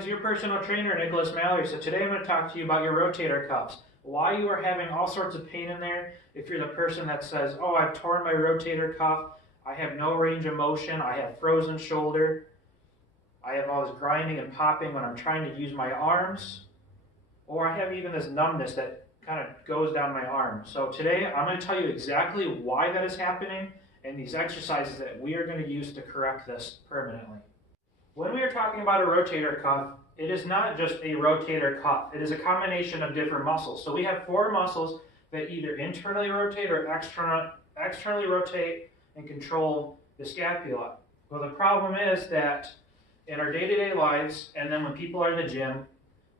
Guys, your personal trainer, Nicholas Mallory. So today I'm going to talk to you about your rotator cuffs. Why you are having all sorts of pain in there. If you're the person that says, oh, I've torn my rotator cuff, I have no range of motion, I have frozen shoulder, I have all this grinding and popping when I'm trying to use my arms, or I have even this numbness that kind of goes down my arm. So today I'm going to tell you exactly why that is happening and these exercises that we are going to use to correct this permanently. When we are talking about a rotator cuff, it is not just a rotator cuff. It is a combination of different muscles. So we have four muscles that either internally rotate or externally rotate and control the scapula. Well, the problem is that in our day-to-day lives, and then when people are in the gym,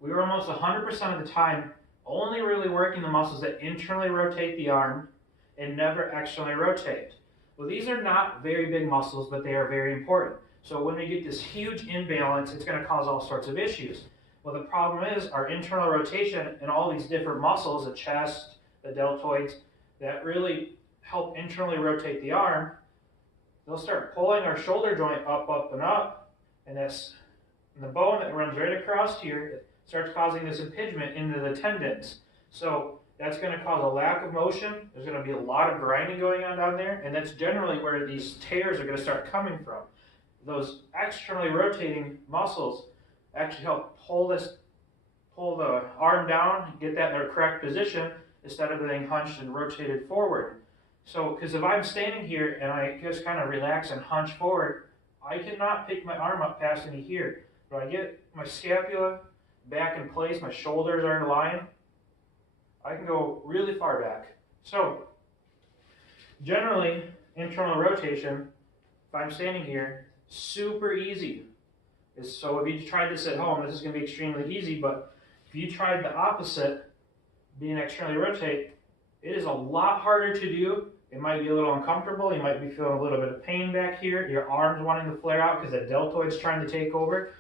we are almost 100% of the time only really working the muscles that internally rotate the arm and never externally rotate. Well, these are not very big muscles, but they are very important. So when we get this huge imbalance, it's going to cause all sorts of issues. Well, the problem is our internal rotation and all these different muscles, the chest, the deltoids, that really help internally rotate the arm, they'll start pulling our shoulder joint up, and the bone that runs right across here starts causing this impingement into the tendons. So that's going to cause a lack of motion. There's going to be a lot of grinding going on down there, and that's generally where these tears are going to start coming from. Those externally rotating muscles actually help pull the arm down, get that in the correct position instead of being hunched and rotated forward. So, because if I'm standing here and I just kind of relax and hunch forward, I cannot pick my arm up past any here. But I get my scapula back in place, my shoulders are in line, I can go really far back. So, generally, internal rotation, if I'm standing here, super easy. So if you tried this at home, this is going to be extremely easy, but if you tried the opposite, being externally rotate, it is a lot harder to do. It might be a little uncomfortable. You might be feeling a little bit of pain back here. Your arms wanting to flare out because the deltoid's trying to take over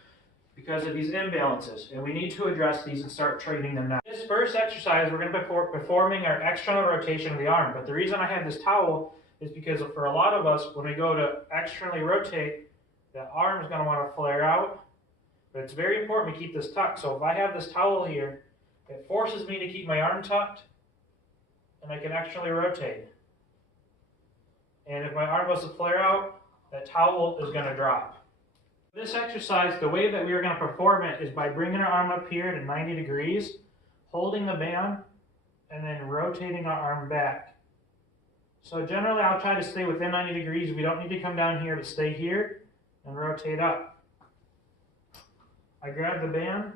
because of these imbalances. And we need to address these and start training them now. This first exercise, we're going to be performing our external rotation of the arm. But the reason I have this towel is because for a lot of us, when we go to externally rotate, the arm is going to want to flare out, but it's very important to keep this tucked. So if I have this towel here, it forces me to keep my arm tucked, and I can externally rotate. And if my arm was to flare out, that towel is going to drop. This exercise, the way that we are going to perform it is by bringing our arm up here to 90 degrees, holding the band, and then rotating our arm back. So generally, I'll try to stay within 90 degrees. We don't need to come down here to stay here and rotate up. I grab the band.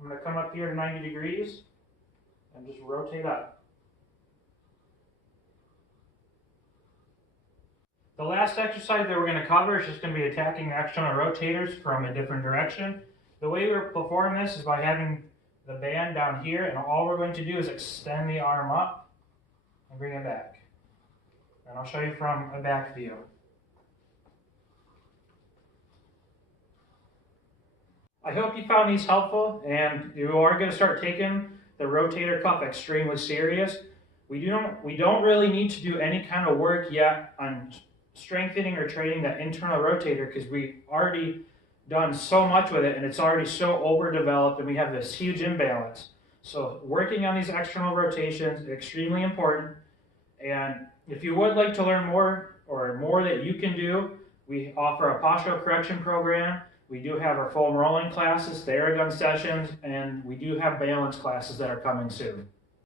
I'm going to come up here to 90 degrees and just rotate up. The last exercise that we're going to cover is just going to be attacking the external rotators from a different direction. The way we're performing this is by having the band down here, and all we're going to do is extend the arm up and bring it back. And I'll show you from a back view. I hope you found these helpful, and you are going to start taking the rotator cuff extremely serious. We don't really need to do any kind of work yet on strengthening or training that internal rotator because we've already done so much with it and it's already so overdeveloped and we have this huge imbalance. So working on these external rotations is extremely important. And if you would like to learn more or more that you can do, we offer a postural correction program. We do have our foam rolling classes, Theragun sessions, and we do have balance classes that are coming soon.